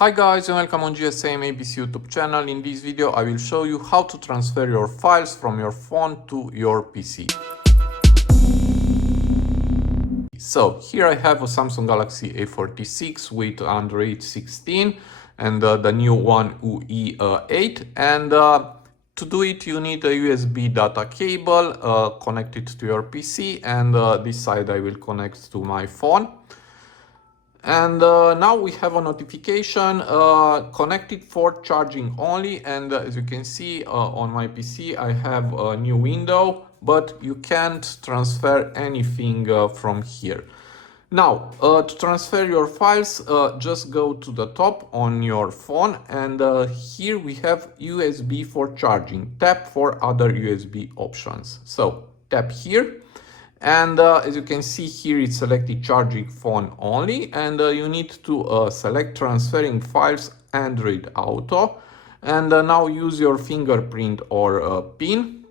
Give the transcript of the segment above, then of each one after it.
Hi guys and welcome on GSM-ABC YouTube channel. In this video I will show you how to transfer your files from your phone to your PC. So here I have a Samsung Galaxy A36 with Android 16 and the new one UE8, and to do it you need a USB data cable connected to your PC, and this side I will connect to my phone. And now we have a notification connected for charging only, and as you can see on my PC I have a new window, but you can't transfer anything from here. Now to transfer your files, just go to the top on your phone, and here we have USB for charging. Tap for other USB options. So tap here. And as you can see here, it's selected charging phone only, and you need to select transferring files Android Auto, and now use your fingerprint or PIN.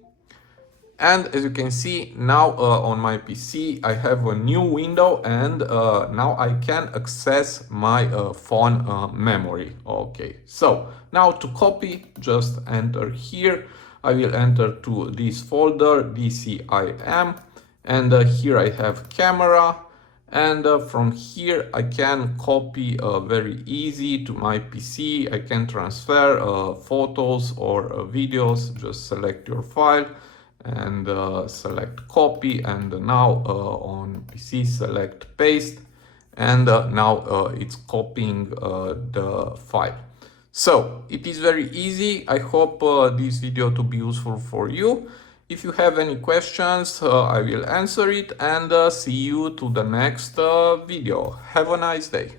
And as you can see now on my PC I have a new window, and now I can access my phone memory. Okay, so now to copy, just enter here. I will enter to this folder DCIM, and here I have camera, and from here I can copy very easy to my PC. I can transfer photos or videos. Just select your file and select copy, and now on PC select paste, and now it's copying the file. So it is very easy. I hope this video to be useful for you. If you have any questions, I will answer it, and see you to the next video. Have a nice day.